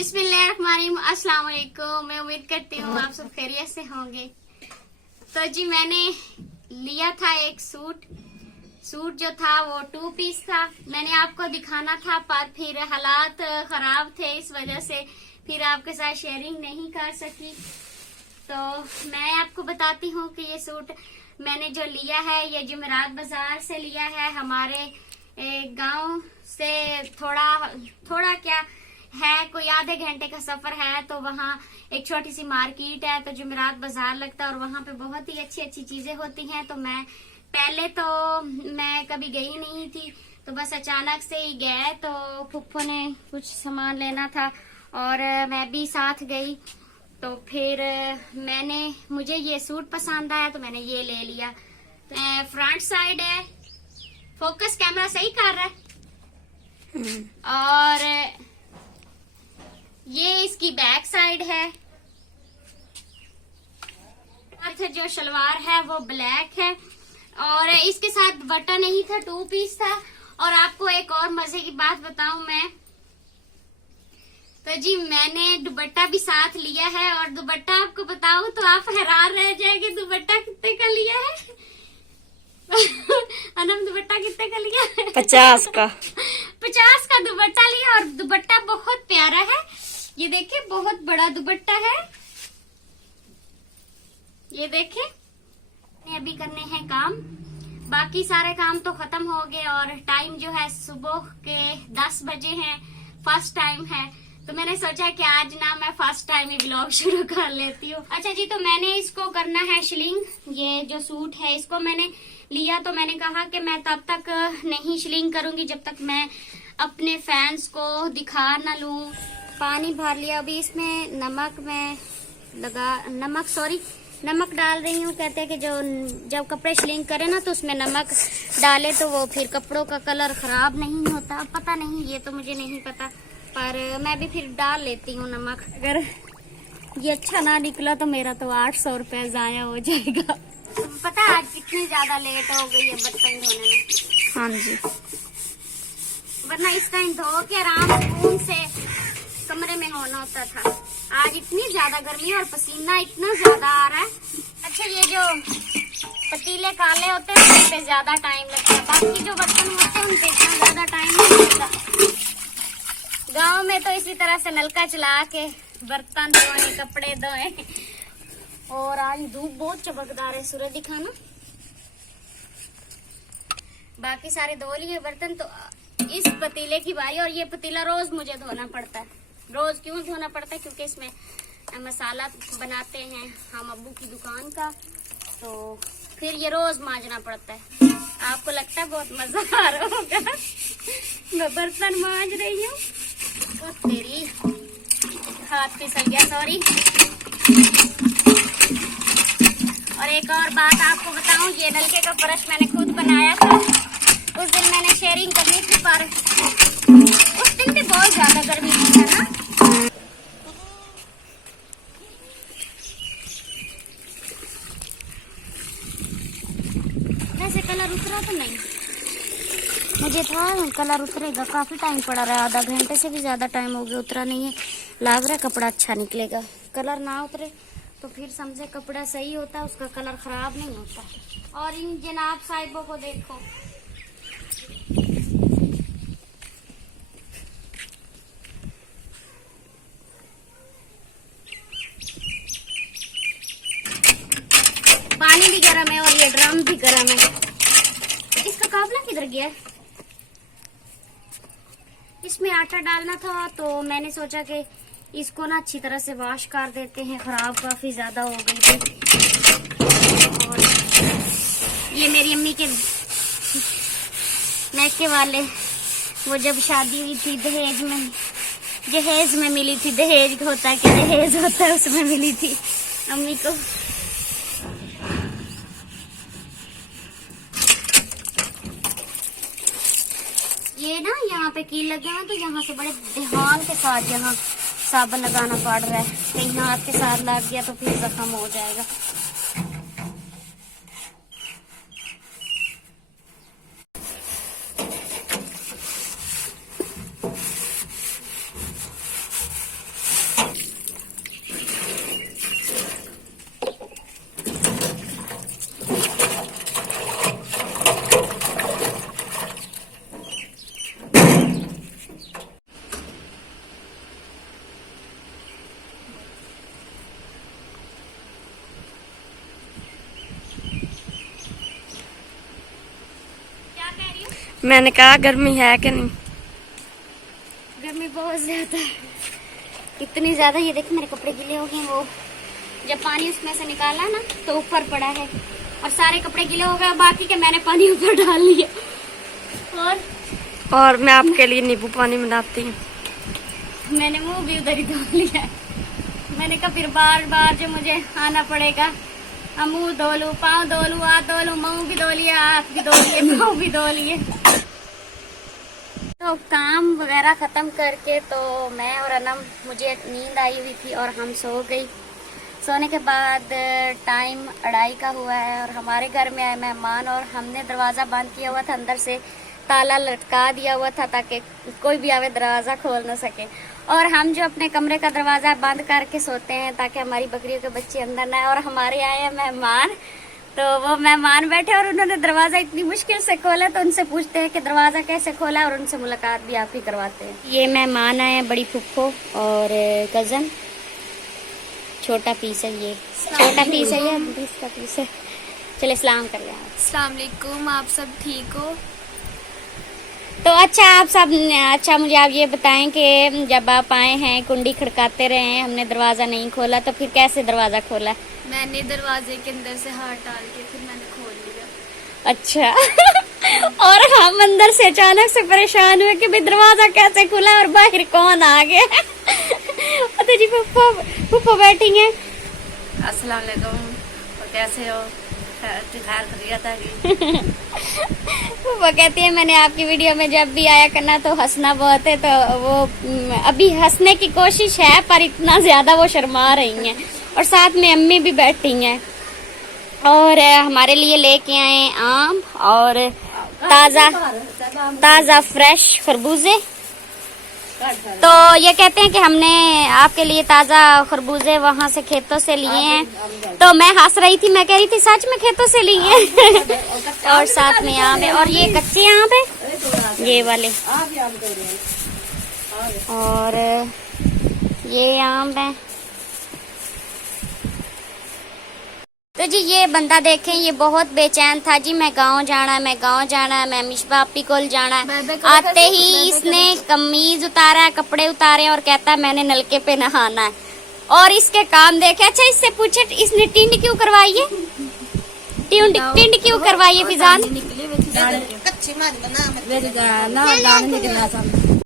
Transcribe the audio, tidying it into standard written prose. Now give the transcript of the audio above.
बिस्मिल्लाहिर्रहमानिर्रहीम, अस्सलाम वालेकुम। मैं उम्मीद करती हूँ आप सब खैरियत से होंगे। तो जी मैंने लिया था एक सूट जो था वो 2 पीस था। मैंने आपको दिखाना था पर फिर हालात खराब थे, इस वजह से फिर आपके साथ शेयरिंग नहीं कर सकी। तो मैं आपको बताती हूँ कि ये सूट मैंने जो लिया है ये जुमेरात बाजार से लिया है। हमारे गांव से थोड़ा क्या है, कोई आधे घंटे का सफर है। तो वहाँ एक छोटी सी मार्केट है, तो जुमेरात बाजार लगता है और वहाँ पे बहुत ही अच्छी अच्छी चीजें होती हैं। तो मैं पहले तो मैं कभी गई नहीं थी, तो बस अचानक से ही गए। तो फुफ्फो ने कुछ सामान लेना था और मैं भी साथ गई। तो फिर मुझे ये सूट पसंद आया तो मैंने ये ले लिया। फ्रंट साइड है, फोकस कैमरा सही कर रहा है। और ये इसकी बैक साइड है। जो शलवार है वो ब्लैक है और इसके साथ दुपट्टा नहीं था, 2 पीस था। और आपको एक और मजे की बात बताऊं मैं, तो जी मैंने दुपट्टा भी साथ लिया है। और दुपट्टा आपको बताऊं तो आप हैरान रह जाएंगे, दुपट्टा कितने का लिया है। अनम दुपट्टा कितने का लिया है? 50 का 50 का दुपट्टा लिया। और दुपट्टा बहुत प्यारा है, ये देखिए बहुत बड़ा दुपट्टा है। ये देखिए अभी करने हैं काम, बाकी सारे काम तो खत्म हो गए। और टाइम जो है सुबह के 10 बजे है, फर्स्ट टाइम है। तो मैंने सोचा कि आज ना मैं फर्स्ट टाइम ही व्लॉग शुरू कर लेती हूँ। अच्छा जी, तो मैंने इसको करना है शिलिंग। ये जो सूट है इसको मैंने लिया, तो मैंने कहा कि मैं तब तक नहीं शिलिंग करूंगी जब तक मैं अपने फैंस को दिखा ना लूं। पानी भर लिया, अभी इसमें नमक डाल रही हूँ। कहते हैं कि जब कपड़े शिलिंग करे ना तो उसमें नमक डाले तो वो फिर कपड़ों का कलर खराब नहीं होता। पता नहीं, ये तो मुझे नहीं पता, पर मैं भी फिर डाल लेती हूँ नमक। अगर ये अच्छा ना निकला तो मेरा तो 800 रुपया जाया हो जाएगा। पता है आज कितनी ज्यादा लेट हो गई है बर्तन धोने में। हाँ जी, वरना इस टाइम धो के आराम सुकून से कमरे में होना होता था। आज इतनी ज्यादा गर्मी और पसीना इतना ज्यादा आ रहा है। अच्छा, ये जो पतीले काले होते हैं उन पे ज्यादा टाइम लगता है, बाकी जो बर्तन होते हैं उन पे इतना ज्यादा टाइम नहीं लगता। गांव में तो इसी तरह से नलका चला के बर्तन धोए, कपड़े धोए। और आज धूप बहुत चमकदार है, सूरज दिखाना। बाकी सारे धो लिए बर्तन, तो इस पतीले की बारी। और ये पतीला रोज मुझे धोना पड़ता है। रोज क्यों धोना पड़ता है? क्योंकि इसमें मसाला बनाते हैं हम अब्बू की दुकान का, तो फिर ये रोज मांजना पड़ता है। आपको लगता है बहुत मजा आ रहा होगा। मैं बर्तन मांज रही हूँ, तो तेरी हाथ फिसल गया, सॉरी। और एक और बात आपको बताऊं, ये नलके का ब्रश मैंने खुद बनाया था। उस दिन मैंने शेयरिंग करनी थी, पर उस दिन भी बहुत ज्यादा गर्मी थी, है ना। वैसे कलर उतरा तो नहीं, मुझे था कलर उतरेगा, काफी टाइम पड़ा रहा, आधा घंटे से भी ज्यादा टाइम हो गया, उतरा नहीं है। लग रहा है कपड़ा अच्छा निकलेगा। कलर ना उतरे तो फिर समझे कपड़ा सही होता है, उसका कलर खराब नहीं होता। और इन जनाब साहिबों को देखो, पानी भी गर्म है और ये ड्रम भी गर्म है। इसका काबला किधर गया है? इसमें आटा डालना था, तो मैंने सोचा कि इसको ना अच्छी तरह से वॉश कर देते हैं, खराब काफी ज्यादा हो गई थी। और ये मेरी अम्मी के मैके वाले, वो जब शादी हुई थी दहेज में मिली थी। दहेज होता है कि दहेज होता है, उसमें मिली थी अम्मी को। ये ना यहाँ पे कील लगे हैं, तो यहाँ से बड़े ध्यान के साथ यहाँ साबुन लगाना पड़ रहा है। कहीं हाथ के साथ लग गया तो फिर जख्म हो जाएगा। मैंने कहा गर्मी है कि नहीं? गर्मी बहुत ज्यादा है, इतनी ज्यादा। ये देखिए मेरे कपड़े गीले हो गए। वो जब पानी उसमें से निकाला ना तो ऊपर पड़ा है और सारे कपड़े गीले हो गए, बाकी के मैंने पानी ऊपर डाल लिया। और मैं आपके लिए नींबू पानी बनाती हूँ। मैंने मुंह भी उधर ही धो लिया है। मैंने कहा फिर बार बार जो मुझे आना पड़ेगा, मुंह धो लूं, पाँव धो लूं, हाथ धो लूं, मुंह भी धो लिया, हाथ भी धो लिए, पाँव भी धो लिए। तो काम वगैरह खत्म करके तो मैं और अनम, मुझे नींद आई हुई थी और हम सो गई। सोने के बाद टाइम 2:30 का हुआ है और हमारे घर में आए मेहमान और हमने दरवाज़ा बंद किया हुआ था, अंदर से ताला लटका दिया हुआ था ताकि कोई भी आवे दरवाज़ा खोल ना सके। और हम जो अपने कमरे का दरवाज़ा बंद करके सोते हैं ताकि हमारी बकरियों के बच्चे अंदर ना आए। और हमारे आए हैं मेहमान, तो वो मेहमान बैठे और उन्होंने दरवाज़ा इतनी मुश्किल से खोला, तो उनसे पूछते हैं कि दरवाज़ा कैसे खोला और उनसे मुलाकात भी आप ही करवाते हैं। ये मेहमान आए हैं, बड़ी फुफ्फो और कज़न। छोटा पीस है ये, छोटा पीस है, ये 20 का पीस है। चले सलाम कर लें। अस्सलाम वालेकुम, आप सब ठीक हो? तो अच्छा आप सब, अच्छा मुझे आप ये बताएं कि जब आप आए हैं कुंडी खड़काते रहे हैं, हमने दरवाज़ा नहीं खोला, तो फिर कैसे दरवाज़ा खोला? मैंने दरवाजे के अंदर से हाथ डाल के फिर मैंने खोल लिया। अच्छा। और हम अंदर से अचानक से परेशान हुए कि भाई दरवाजा कैसे खुला और बाहर कौन आ गया। तो जी फुफ्फो बैठी हैं। अस्सलाम वालेकुम, और कैसे हो? खैर खैरियत है? वो कहती है मैंने आपकी वीडियो में जब भी आया करना तो हंसना बहुत है, तो वो अभी हंसने की कोशिश है पर इतना ज्यादा वो शर्मा रही हैं। और साथ में अम्मी भी बैठी हैं और हमारे लिए लेके आए आम और ताजा फ्रेश खरबूजे। तो ये कहते हैं कि हमने आपके लिए ताजा खरबूजे वहाँ से खेतों से लिए हैं। तो मैं हंस रही थी, मैं कह रही थी सच में खेतों से लिए हैं। और साथ में आम है और ये कच्चे आम है, ये वाले, और ये आम है। तो जी ये बंदा देखें, ये बहुत बेचैन था जी, मैं गांव जाना है, मैं गांव जाना है, मैं मिशबा आपी कोल जाना है। आते ही इसने कमीज उतारा, कपड़े उतारे और कहता है मैंने नलके पे नहाना है। और इसके काम देखे। अच्छा इससे पूछे इसने टिंड क्यों करवाई है? टिंड क्यों करवाई है फिजान?